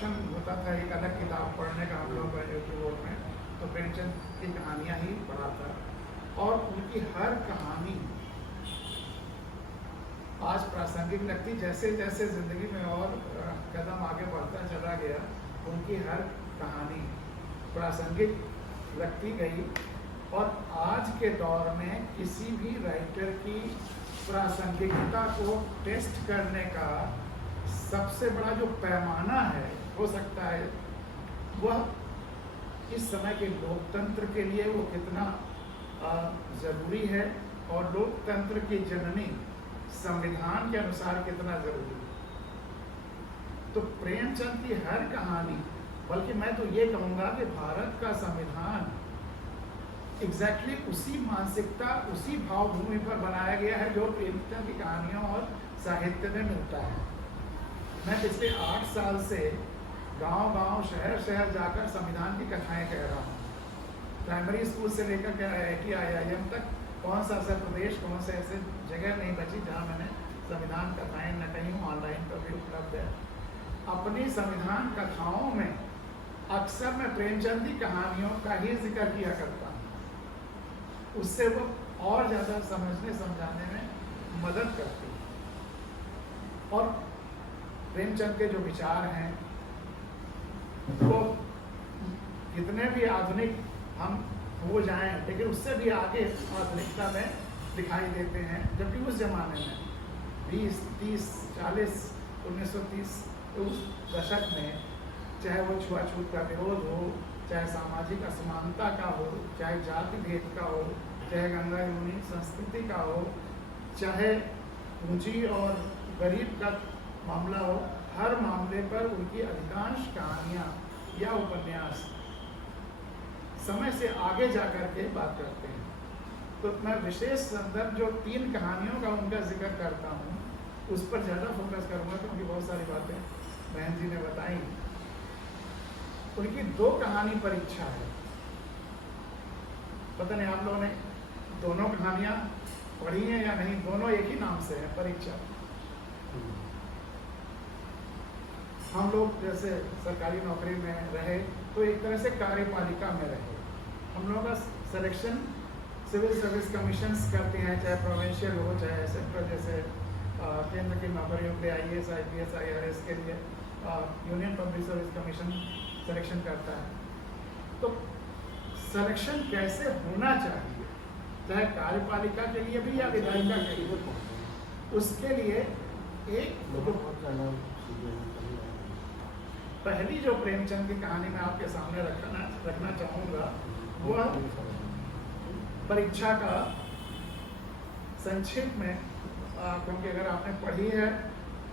Option होता था एक अलग किताब पढ़ने का हम लोग यूपी बोर्ड में, तो प्रेमचंद की कहानियाँ ही पढ़ा था। और उनकी हर कहानी आज प्रासंगिक लगती, जैसे जैसे ज़िंदगी में और कदम आगे बढ़ता चला गया उनकी हर कहानी प्रासंगिक लगती गई। और आज के दौर में किसी भी राइटर की प्रासंगिकता को टेस्ट करने का सबसे बड़ा जो पैमाना है हो सकता है वह इस समय के लोकतंत्र के लिए वो कितना ज़रूरी है और लोकतंत्र की जननी संविधान के अनुसार कितना ज़रूरी है। तो प्रेमचंद की हर कहानी, बल्कि मैं तो ये कहूँगा कि भारत का संविधान एग्जैक्टली उसी मानसिकता उसी भावभूमि पर बनाया गया है जो प्रेमचंद की कहानियों और साहित्य में मिलता है। मैं पिछले 8 साल से गांव-गांव शहर शहर जाकर संविधान की कथाएं कह रहा हूँ। प्राइमरी स्कूल से लेकर के IIT IIM तक कौन सा ऐसा प्रदेश, कौन से ऐसे जगह नहीं बची जहाँ मैंने संविधान कथाएं न कहीं ऑनलाइन पर भी उपलब्ध है। अपनी संविधान कथाओं में अक्सर मैं प्रेमचंद की कहानियों का ही जिक्र किया करता हूँ। उससे वो और ज़्यादा समझने समझाने में मदद करती है। और प्रेमचंद के जो विचार हैं वो कितने भी आधुनिक हम हो जाएं, लेकिन उससे भी आगे आधुनिकता में दिखाई देते हैं। जबकि उस जमाने में 20, 30, 40, 1930 उस दशक में चाहे वो छुआछूत का विरोध हो, चाहे सामाजिक असमानता का हो, चाहे जाति भेद का हो, चाहे गंगा यमुनी संस्कृति का हो, चाहे ऊंची और गरीब का मामला हो, हर मामले पर उनकी अधिकांश कहानियाँ या उपन्यास समय से आगे जा कर के बात करते हैं। तो मैं विशेष संदर्भ जो 3 कहानियों का उनका जिक्र करता हूँ उस पर ज़्यादा फोकस करूँगा, क्योंकि बहुत सारी बातें बहन जी ने बताई। उनकी 2 कहानी परीक्षा है। पता नहीं आप लोगों ने दोनों कहानियाँ पढ़ी हैं या नहीं, दोनों एक ही नाम से है, परीक्षा। हम लोग जैसे सरकारी नौकरी में रहे तो एक तरह से कार्यपालिका में रहे। हम लोगों का सिलेक्शन सिविल सर्विस कमीशंस करते हैं, चाहे प्रोविंशियल हो चाहे सेंट्रल, जैसे केंद्र की नौकरियों के IAS, IPS, IRS के लिए union public service commission selection करता है। तो सिलेक्शन कैसे होना चाहिए, चाहे कार्यपालिका के लिए भी या विधायिका के लिए, उसके लिए एक पहली जो प्रेमचंद की कहानी मैं आपके सामने रखना चाहूँगा वह परीक्षा का संक्षिप्त में, क्योंकि अगर आपने पढ़ी है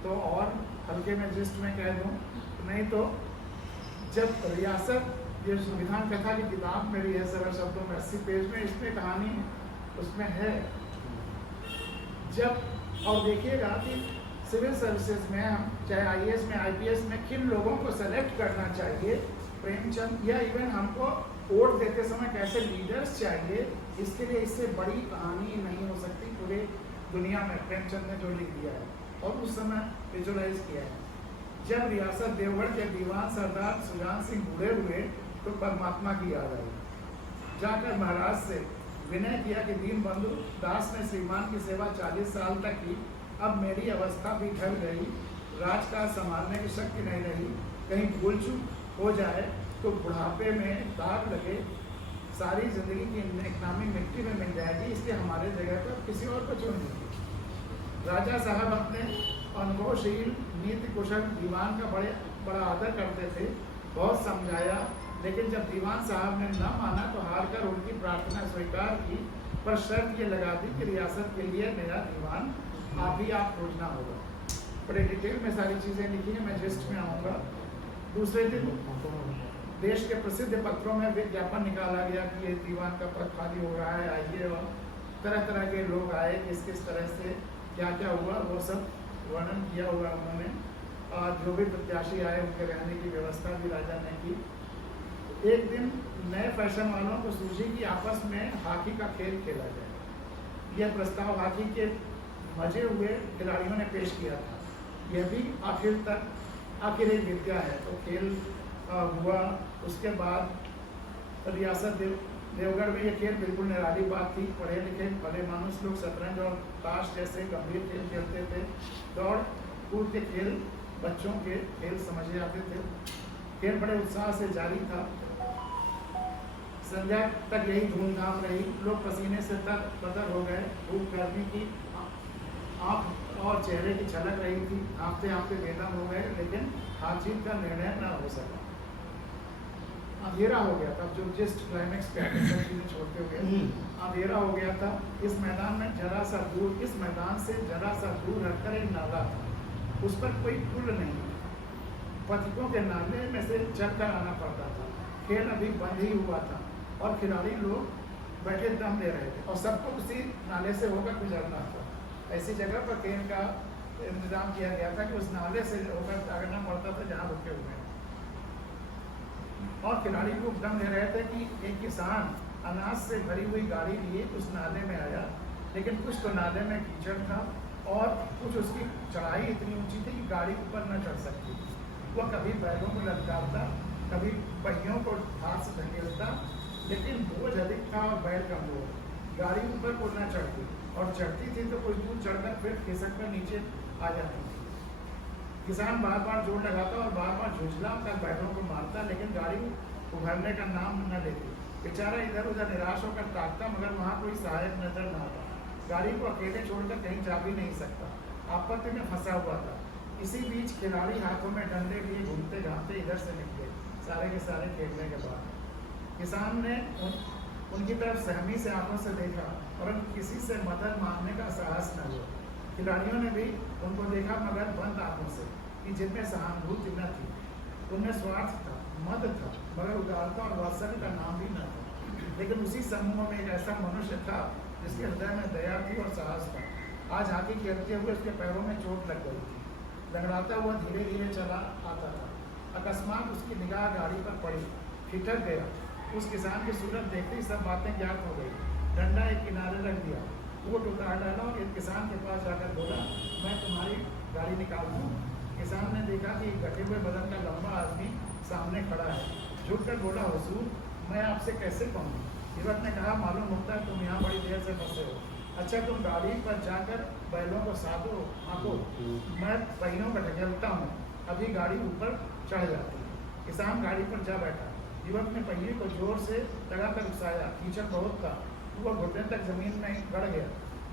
तो और हल्के में जिस्ट में कह दूँ, नहीं तो जब रियासत, ये संविधान कथा की किताब मेरी है सरल शब्दों में 80 पेज में, इसमें कहानी उसमें है। जब और देखिएगा कि सिविल सर्विसेज में हम चाहे IAS में IPS में किन लोगों को सेलेक्ट करना चाहिए, प्रेमचंद, या इवन हमको वोट देते समय कैसे लीडर्स चाहिए, इसके लिए इससे बड़ी कहानी नहीं हो सकती पूरे दुनिया में प्रेमचंद ने जो लिख दिया है और उस समय विजुअलाइज किया है। जब रियासत देवगढ़ के दीवान सरदार सुजान सिंह बूढ़े हुए तो परमात्मा की याद आई। जाकर महाराज से विनय किया कि दीन बंधु दास ने श्रीमान की सेवा 40 साल तक की, अब मेरी अवस्था भी ढल गई, राजकाज संभालने की शक्ति नहीं रही, कहीं भूल चूक हो जाए तो बुढ़ापे में दाग लगे, सारी जिंदगी की इकनामी मिट्टी में मिल जाएगी, इसलिए हमारे जगह पर किसी और को चुन लीजिए। राजा साहब अपने अनुभवशील नीति कुशल दीवान का बड़ा आदर करते थे, बहुत समझाया, लेकिन जब दीवान साहब ने न माना तो हार कर उनकी प्रार्थना स्वीकार की, पर शर्त ये लगा दी कि रियासत के लिए मेरा दीवान आप ही आप खोजना होगा। बड़े डिटेल में सारी चीज़ें लिखी हैं, मैं जिस्ट में आऊँगा। दूसरे दिन देश के प्रसिद्ध पत्रों में विज्ञापन निकाला गया कि ये दीवान का पद खाली हो रहा है, आइए। और तरह तरह के लोग आए, किस तरह से क्या क्या हुआ वो सब वर्णन किया हुआ उन्होंने। और जो भी प्रत्याशी आए उनके रहने की व्यवस्था भी राजा ने की। एक दिन नए फैशन वालों को सूझी कि आपस में हॉकी का खेल खेला जाए। यह प्रस्ताव हॉकी के मजे हुए खिलाड़ियों ने पेश किया था। यह भी आखिर तक आखिर एक विद्या है। तो खेल हुआ। उसके बाद रियासत देवगढ़ में ये खेल बिल्कुल निराली बात थी। पढ़े लिखे भले मानुस लोग शतरंज और ताश जैसे गंभीर खेल खेलते थे। दौड़ कूद के खेल बच्चों के खेल समझे जाते थे। खेल बड़े उत्साह से जारी था। संध्या तक यही धूमधाम रही। लोग पसीने से तर हो गए। धूप गर्मी की आँख और चेहरे की झलक रही थी। हाँफते हाँफते बेदम हो गए, लेकिन हार जीत का निर्णय न हो सका। अंधेरा हो गया था। जो जस्ट क्लाइमेक्स पे सब चीजें छोड़ते हुए अंधेरा हो गया था। इस मैदान में जरा सा दूर, इस मैदान से जरा सा दूर हटकर एक नाला था। उस पर कोई पुल नहीं। पथिकों के नाले में से चलकर आना पड़ता था। खेल अभी बंद ही हुआ था और खिलाड़ी लोग बैठे दम ले रहे थे और सबको उसी नाले से होकर गुजरना था। ऐसी जगह पर खेल का इंतजाम किया गया था कि उस नाले से होकर भागना पड़ता था जहाँ रुके हुए हैं। और खिलाड़ी लोग दम ले रहे थे कि एक किसान अनाज से भरी हुई गाड़ी लिए उस नाले में आया, लेकिन कुछ तो नाले में कीचड़ था और कुछ उसकी चढ़ाई इतनी ऊंची थी कि गाड़ी ऊपर न चढ़ सकती। वह कभी बैलों को लटकाता, कभी पहियों को हाथ से धकेलता, लेकिन बोझ अधिक था और बैल कमजोर। गाड़ी ऊपर को न चढ़ती और चढ़ती थी तो कुछ दूर चढ़कर फिर खिसक कर नीचे आ जाती थी। किसान बार बार जोर लगाता और बार बार झुंझला कर बैलों को मारता, लेकिन गाड़ी उभरने का नाम न लेती। बेचारा इधर उधर निराश होकर ताकता, मगर वहाँ कोई सहायक नजर न आता। गाड़ी को अकेले छोड़कर कहीं जा भी नहीं सकता। आपत्ति में फंसा हुआ था। इसी बीच खिलाड़ी हाथों में डंडे लिए घूमते घामते इधर से निकले, सारे के सारे खेलने के बाद। किसान ने उनकी तरफ सहमी से आंखों से देखा और किसी से मदद मांगने का साहस न हुआ। खिलाड़ियों ने भी उनको देखा, मगर बंद आंखों से, कि जिनमें सहानुभूति न थी। उनमें स्वार्थ था, मद था, मगर उदारता और वात्सल्य का नाम भी न था। लेकिन उसी समूह में एक ऐसा मनुष्य था जिसके हृदय में दया थी और साहस था। आज हॉकी खेलते हुए उसके पैरों में चोट लग गई थी। लंगड़ाता हुआ धीरे धीरे चला आता था। अकस्मात उसकी निगाह गाड़ी पर पड़ी, ठिठक गया। उस किसान की सूरत देखते ही सब बातें ज्ञात हो गई। डंडा एक किनारे रख दिया, कोट उतार डाला और एक किसान के पास जाकर बोला, मैं तुम्हारी गाड़ी निकाल दूँ। किसान ने देखा कि गठे हुए बदन का लंबा आदमी सामने खड़ा है। झुककर बोला, हुजूर, मैं आपसे कैसे कहूँ? युवक ने कहा, मालूम होता है तुम यहाँ बड़ी देर से फंसे हो। अच्छा, तुम गाड़ी पर जाकर बैलों को साधो, आंको, मैं पहियों का ढकेलता हूँ, अभी गाड़ी ऊपर चढ़ जाती है। किसान गाड़ी पर जा बैठा। युवक ने पहिए को जोर से लगाकर उकसाया। कीचड़ बहुत था, वह घुटने तक जमीन में गड़ गया,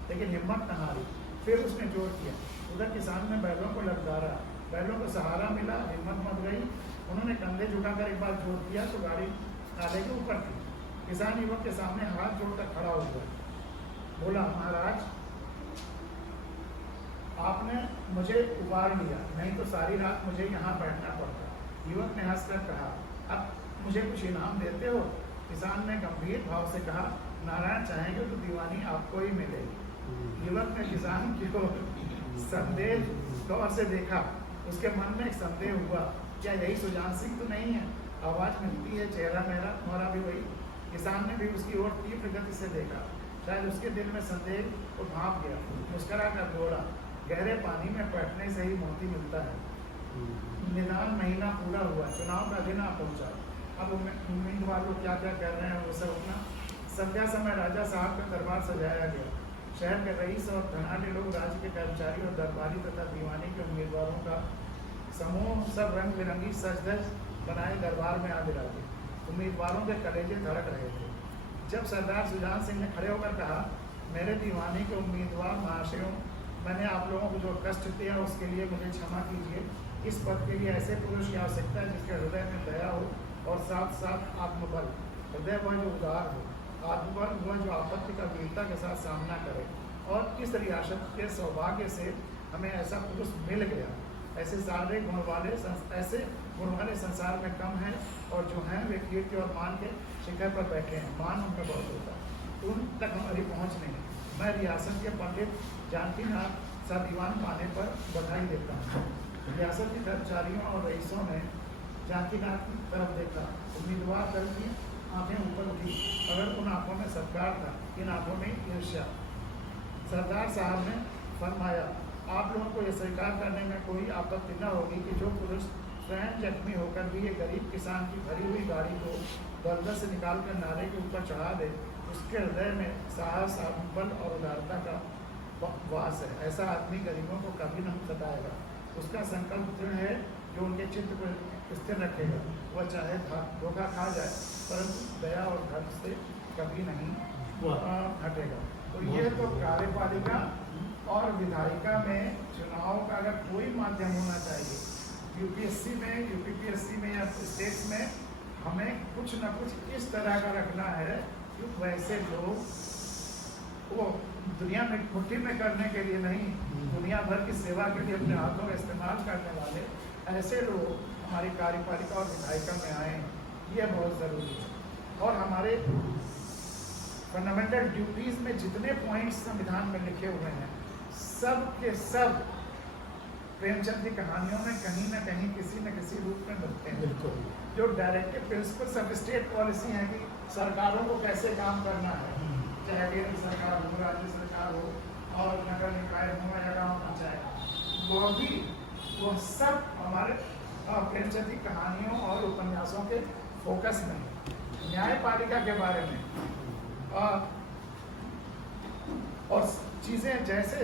लेकिन हिम्मत न हारी। फिर उसने जोर किया। उधर किसान ने बैलों को ललकारा। बैलों को सहारा मिला, हिम्मत मच गई। उन्होंने कंधे झुकाकर एक बार जोर दिया तो गाड़ी नाले के ऊपर थी। किसान युवक के सामने हाथ जोड़कर खड़ा हो गया। बोला, महाराज, आपने मुझे उबार लिया, नहीं तो सारी रात मुझे यहाँ बैठना पड़ता। युवक ने हंसकर कहा, अब मुझे कुछ इनाम देते हो? किसान ने गंभीर भाव से कहा, नारायण चाहेंगे तो दीवानी आपको ही मिलेगी। युवक ने किसान की ओर संदेह गौर से देखा। उसके मन में एक संदेह हुआ, क्या यही सुजान सिंह तो नहीं है? आवाज मिलती है, चेहरा मेरा तुम्हारा भी वही। किसान ने भी उसकी ओर तीव्र गति से देखा। शायद उसके दिल में संदेह को भाप गया। मुस्करा कर बोला, गहरे पानी में बैठने से ही मोती मिलता है। निदान महीना पूरा हुआ, चुनाव का दिन आ पहुंचा। अब उम्मीदवार लोग क्या क्या कर रहे हैं वो सब अपना। संध्या समय राजा साहब का दरबार सजाया गया। शहर के रईस और धनाढ़ लोग, राज्य के कर्मचारी और दरबारी तथा दीवानी के उम्मीदवारों का समूह सब रंग बिरंगी सज धज बनाए दरबार में आ बिराजे। उम्मीदवारों के कलेजे धड़क रहे थे। जब सरदार सुजान सिंह ने खड़े होकर कहा, मेरे दीवानी के उम्मीदवार महाशयों, मैंने आप लोगों को जो कष्ट दिया उसके लिए मुझे क्षमा कीजिए। इस पद के लिए ऐसे पुरुष की आवश्यकता है जिसके हृदय में दया हो और साथ साथ आत्मबल। हृदय वह जो उदार हो, आत्मबल वह जो आपत्ति का वीरता के साथ सामना करे। और इस रियासत के सौभाग्य से हमें ऐसा पुरुष मिल गया। ऐसे सारे गुण वाले संसार में कम हैं, और जो हैं वे कीर्ति और मान के शिखर पर बैठे हैं। मान उनमें बहुत होता है, उन तक हमारी पहुँच नहीं। मैं रियासत के पंडित जानकीनाथ सा दीवान पाने पर बधाई देता हूँ। रियासत के कर्मचारियों और रईसों ने जानकीनाथ की तरफ देखा। उम्मीदवार दल की आंखें ऊपर उठी, अगर उन आंखों में सत्कार था, इन आंखों में ईर्ष्या। सरदार साहब ने फरमाया, आप लोगों को यह स्वीकार करने में कोई आपत्ति न होगी कि जो पुरुष स्वयं जख्मी होकर भी एक गरीब किसान की भरी हुई गाड़ी को दलदल से निकालकर नारे के ऊपर चढ़ा दे, उसके हृदय में साहस, आत्मबल और उदारता का वास है। ऐसा आदमी गरीबों को कभी नहीं सताएगा। उसका संकल्प दृढ़ है जो उनके चित्त को स्थिर रखेगा। वह चाहे धोखा खा जाए परंतु दया और धर्म से कभी नहीं हटेगा। तो ये तो कार्यपालिका और विधायिका में चुनाव का अगर कोई माध्यम होना चाहिए, यूपीएससी में, यूपीपीएससी में या स्टेट्स में, हमें कुछ न कुछ इस तरह का रखना है कि वैसे लोग वो दुनिया में मुट्ठी में करने के लिए नहीं, दुनिया भर की सेवा के लिए अपने हाथों का इस्तेमाल करने वाले ऐसे लोग हमारी कार्यपालिका और विधायिका में आए, ये बहुत ज़रूरी है। और हमारे फंडामेंटल ड्यूटीज़ में जितने पॉइंट्स संविधान में लिखे हुए हैं, सब के सब प्रेमचंद की कहानियों में कहीं ना कहीं किसी न किसी रूप में मिलते हैं। बिल्कुल। जो directive principles of state policy है कि सरकारों को कैसे काम करना है, चाहे केंद्र सरकार हो, राज्य सरकार हो और नगर निकाय हो या गाँव पंचायत, वो सब हमारे प्रेमचंद की कहानियों और उपन्यासों के फोकस में है। न्यायपालिका के बारे में और चीज़ें जैसे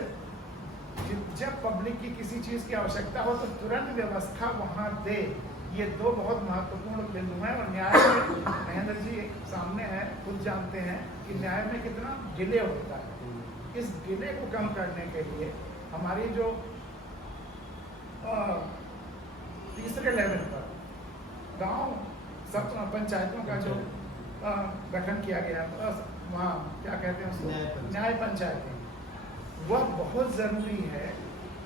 जब पब्लिक की किसी चीज़ की आवश्यकता हो तो तुरंत व्यवस्था वहाँ दे, ये दो बहुत महत्वपूर्ण बिंदु हैं। और न्याय में महेंद्र जी सामने हैं, खुद जानते हैं कि न्याय में कितना डिले होता है। इस डिले को कम करने के लिए हमारी जो तीसरे लेवल पर गांव सब पंचायतों का जो गठन किया गया, वहाँ क्या कहते हैं उसको, न्याय पंचायतें, वह बहुत ज़रूरी है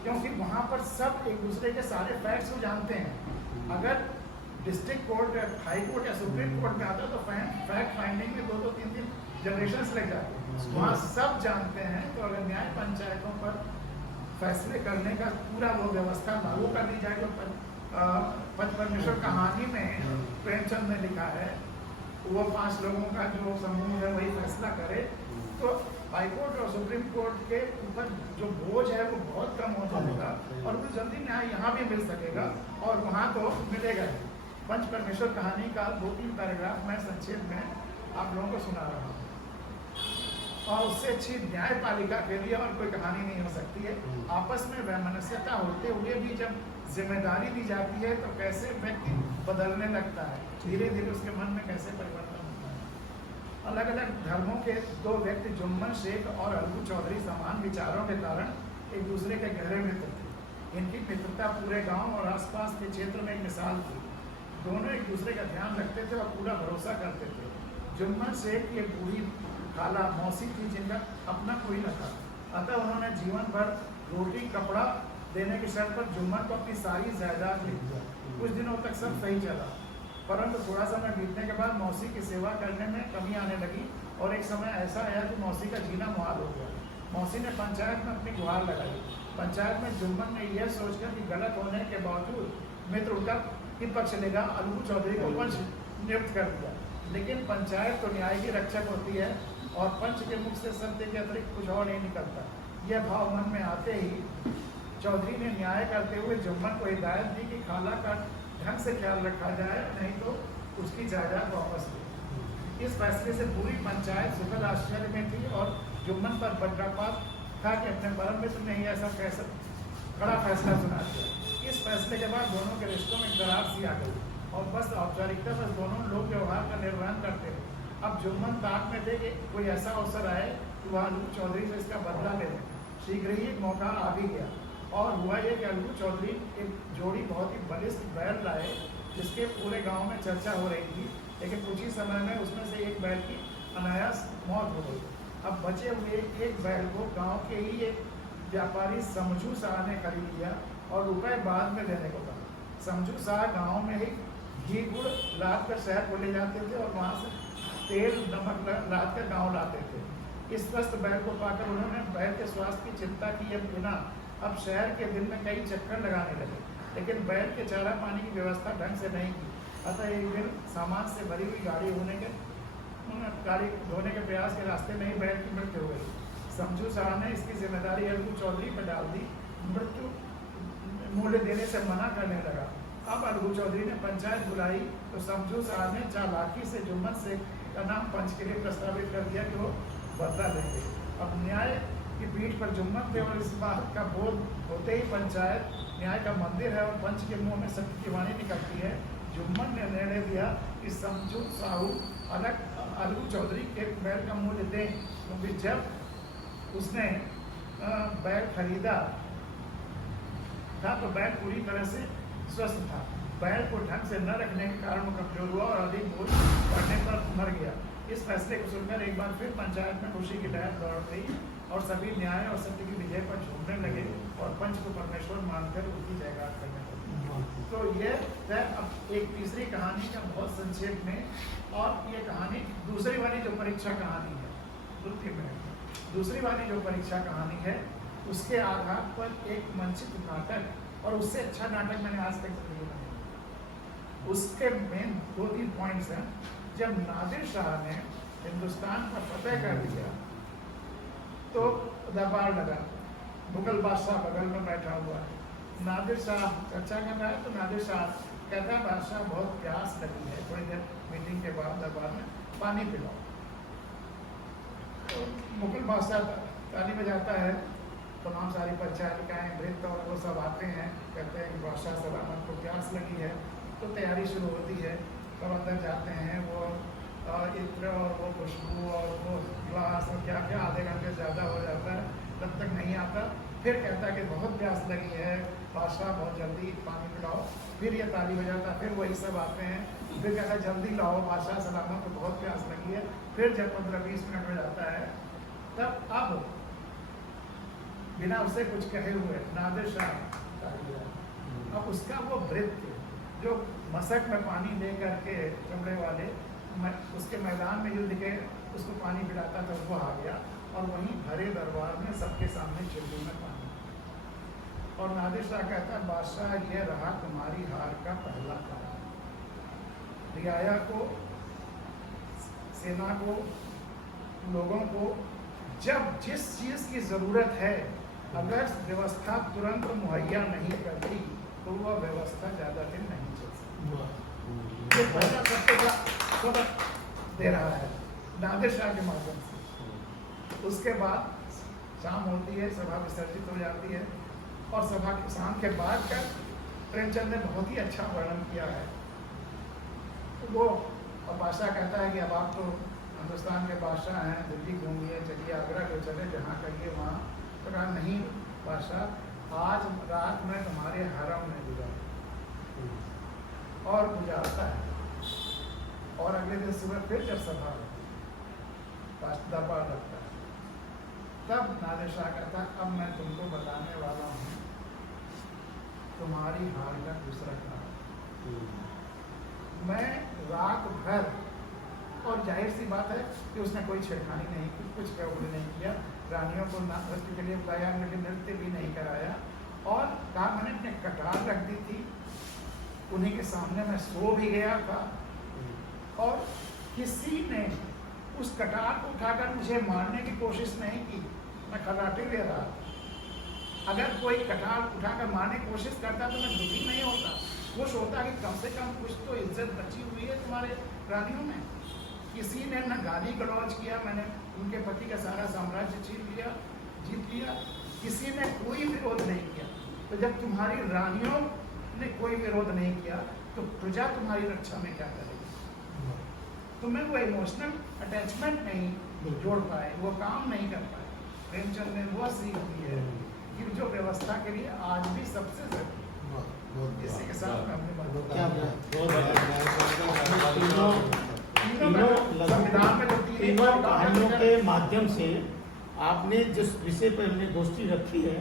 क्योंकि वहाँ पर सब एक दूसरे के सारे फैक्ट्स को जानते हैं। अगर डिस्ट्रिक्ट कोर्ट, हाई कोर्ट या सुप्रीम कोर्ट में आता तो फैक्ट फाइंडिंग में 2-3 जनरेशंस लग जाते हैं। वहाँ सब जानते हैं। तो अगर न्याय पंचायतों पर फैसले करने का पूरा वो व्यवस्था लागू कर दी जाए, जो पंचपरमेश्वर कहानी में प्रेमचंद ने लिखा है, वो 5 लोगों का जो समूह है वही फैसला करे, तो हाईकोर्ट और सुप्रीम कोर्ट के ऊपर जो बोझ है वो बहुत कम हो जाएगा और वो जल्दी न्याय यहाँ भी मिल सकेगा और वहाँ तो मिलेगा ही। पंचपरमेश्वर कहानी का 2-3 पैराग्राफ मैं संक्षेप में आप लोगों को सुना रहा हूँ। और उससे अच्छी न्यायपालिका के लिए और कोई कहानी नहीं हो सकती है। आपस में वैमनस्यता होते हुए भी जब जिम्मेदारी दी जाती है तो कैसे व्यक्ति बदलने लगता है, धीरे धीरे उसके मन में कैसे परिवर्तन होता है। अलग अलग धर्मों के 2 व्यक्ति, जुम्मन शेख और अलगू चौधरी, समान विचारों के कारण एक दूसरे के गहरे मित्र थे। इनकी मित्रता पूरे गांव और आसपास के क्षेत्र में एक मिसाल थी। दोनों एक दूसरे का ध्यान रखते थे और पूरा भरोसा करते थे। जुम्मन शेख की एक बूढ़ी खाला मौसी थी जिनका अपना कोई न था, अतः उन्होंने जीवन भर रोटी कपड़ा देने की शर्त पर जुम्मन को अपनी सारी जायदाद दे दिया। कुछ दिनों तक सब सही चला, परंतु थोड़ा समय बीतने के बाद मौसी की सेवा करने में कमी आने लगी और एक समय ऐसा आया कि मौसी का जीना मुहाल हो गया। मौसी ने पंचायत में अपनी गुहार लगाई। पंचायत में जुम्मन ने यह सोचकर कि गलत होने के बावजूद मित्र उनका ही पक्ष लेगा, अलगू चौधरी को पंच नियुक्त कर दिया। लेकिन पंचायत तो न्याय की रक्षक होती है और पंच के मुख से सत्य के अतिरिक्त कुछ और नहीं निकलता। यह भाव मन में आते ही चौधरी ने न्याय करते हुए जुम्मन को हिदायत दी कि खाला का ढंग से ख्याल रखा जाए, नहीं तो उसकी जायदाद वापस ली। इस फैसले से पूरी पंचायत सुखद आश्चर्य में थी और जुम्मन पर वज्रपात था कि अपने परम मित्र ने ही ऐसा कैसा बड़ा फैसला सुना दिया। इस फैसले के बाद दोनों के रिश्तों में दरार सी आ गई और बस औपचारिकता बस दोनों लोग व्यवहार का निर्वहन करते थे। अब जुम्मन ताक में थे कि कोई ऐसा अवसर आए कि वह अलगू चौधरी से इसका बदला ले लें। शीघ्र ही मौका आ भी गया और हुआ ये कि अलगू चौधरी एक जोड़ी बहुत ही बलिष्ठ बैल लाए जिसके पूरे गांव में चर्चा हो रही थी, लेकिन कुछ ही समय में उसमें से एक बैल की अनायास मौत हो गई। अब बचे हुए एक बैल को गांव के ही एक व्यापारी समझू शाह ने खरीद लिया और रुपए बाद में देने को कहा। समझू शाह गाँव में ही घी गुड़ लाद कर शहर को ले जाते थे और वहाँ से तेल नमक लाद कर गाँव लाते थे। इस स्वस्थ बैल को पाकर उन्होंने बैल के स्वास्थ्य की चिंता किए बिना अब शहर के दिन में कई चक्कर लगाने लगे, लेकिन बैल के चारा पानी की व्यवस्था ढंग से नहीं की। अतः एक दिन सामान से भरी हुई गाड़ी धोने के प्रयास के रास्ते में ही बैल की मृत्यु हो गई। समझू शाह ने इसकी जिम्मेदारी अलगू चौधरी पर डाल दी। मृत्यु मूल्य देने से मना करने लगा। अब अलगू चौधरी ने पंचायत बुलाई तो समझू साहब ने चालाकी से जुम्मन से का नाम पंच के लिए प्रस्तावित कर दिया कि वो बदला लेंगे। अब न्याय की पीठ पर जुम्मन थे और इस बात का बोध होते ही पंचायत न्याय का मंदिर है और पंच के मुंह में सत्य की वाणी निकलती है। जुम्मन ने निर्णय दिया कि समझू साहू अलगू चौधरी के बैल का मूल्य दें, क्योंकि जब उसने बैल खरीदा था तो बैल पूरी तरह से स्वस्थ था। बैल को ढंग से न रखने के कारण वो कमजोर हुआ और अधिक बोझ पड़ने पर मर गया। इस फैसले को सुनकर एक बार फिर पंचायत में खुशी की लहर दौड़ गई और सभी न्याय और सत्य की विजय पर झूमने लगे और पंच को परमेश्वर मानकर उसकी जयगार करने लगे। तो ये है अब एक तीसरी कहानी का बहुत संक्षेप में, और ये कहानी दूसरी वाली जो परीक्षा कहानी है, दूसरी वाली जो परीक्षा कहानी है उसके आधार पर एक मंचित नाटक, और उससे अच्छा नाटक मैंने आज तक नहीं बनाया। उसके मेन 2-3 पॉइंट्स हैं। जब नादिर शाह ने हिंदुस्तान पर फतेह कर दिया तो दरबार लगा, मुगल बादशाह बगल में बैठा हुआ है, नादिर शाह चर्चा कर रहा है तो नादिर शाह कहता है बादशाह बहुत प्यास लगी है, थोड़ी देर मीटिंग के बाद दरबार में पानी पिलाओ। तो मुगल बादशाह ताली बजाता है, तमाम सारी परिचारिकाएँ नृत्य और वो सब आते हैं, कहते हैं कि बादशाह सलामत को प्यास लगी है। तो तैयारी शुरू होती है, सब अंदर जाते हैं, वो इत्र और वो खुशबू और वो ग्लास और क्या क्या आधे घंटे ज़्यादा हो जाता है, तब तक नहीं आता। फिर कहता है कि बहुत प्यास लगी है बादशाह, बहुत जल्दी पानी पिलाओ। फिर ये ताली बजाता, फिर वही सब आते हैं, फिर कहता है जल्दी लाओ बादशाह सलामत को बहुत प्यास लगी है। फिर जब 15-20 मिनट हो जाता है तब अब बिना उसे कुछ कहे हुए नादिर शाह, अब उसका वो वृत्त जो मशक में पानी ले करके चमड़े वाले उसके मैदान में युद्ध के उसको पानी पिलाता था, वो आ गया और वहीं भरे दरबार में सबके सामने चिल्लू में पानी। और नादिर शाह कहता है बादशाह ये रहा तुम्हारी हार का पहला कारण। रियाया को, सेना को, लोगों को जब जिस चीज़ की ज़रूरत है अगर व्यवस्था तुरंत मुहैया नहीं करती तो वह व्यवस्था ज़्यादा दिन नहीं चल सकती। ये पहला सबसे बड़ा सबक दे रहा है नादिर शाह के माध्यम से। उसके बाद शाम होती है, सभा विसर्जित हो जाती है और सभा के शाम के बाद का प्रेमचंद ने बहुत ही अच्छा वर्णन किया है। तो वो बादशाह कहता है कि अब आप तो हिंदुस्तान के बादशाह हैं, दिल्ली घूमिए, चलिए आगरा को चले, जहाँ कहिए वहाँ। तो कहा नहीं बादशाह, आज रात में तुम्हारे हरम में गुजारा, और गुजारता है। और अगले दिन सुबह फिर जब सभा दरबार लगता है तब नादिर शाह कहता है अब मैं तुमको बताने वाला हूँ तुम्हारी हार का दूसरा कारण। मैं रात भर, और जाहिर सी बात है कि उसने कोई छेड़खानी नहीं की, कुछ गड़बड़ी नहीं किया, रानियों को नृत्य के लिए बुलाया, लेकिन नृत्य भी नहीं कराया, और कहा मैंने अपने कटार रख दी थी, उन्हीं के सामने मैं सो भी गया था, और किसी ने उस कटार को उठाकर मुझे मारने की कोशिश नहीं की, मैं खर्राटे ले रहा। अगर कोई कटार उठाकर मारने की कोशिश करता तो मैं दुखी नहीं होता, खुश होता कि कम से कम कुछ तो इज्जत बची हुई है तुम्हारे रानियों में। किसी ने न गाली गलौज किया, मैंने उनके पति का सारा साम्राज्य जीत लिया, किसी ने कोई विरोध नहीं किया। तो जब तुम्हारी रानियों ने कोई विरोध नहीं किया तो प्रजा तुम्हारी रक्षा में क्या करेगी? तुम्हें वो इमोशनल अटैचमेंट नहीं जोड़ पाए, वो काम नहीं कर पाए। प्रेमचंद ने वो सीख दी है कि जो व्यवस्था के लिए आज भी सबसे जरूरी। इसी के साथ मैं अपनी तीनों कहानियों के माध्यम से आपने जिस विषय पर हमने गोष्ठी रखी है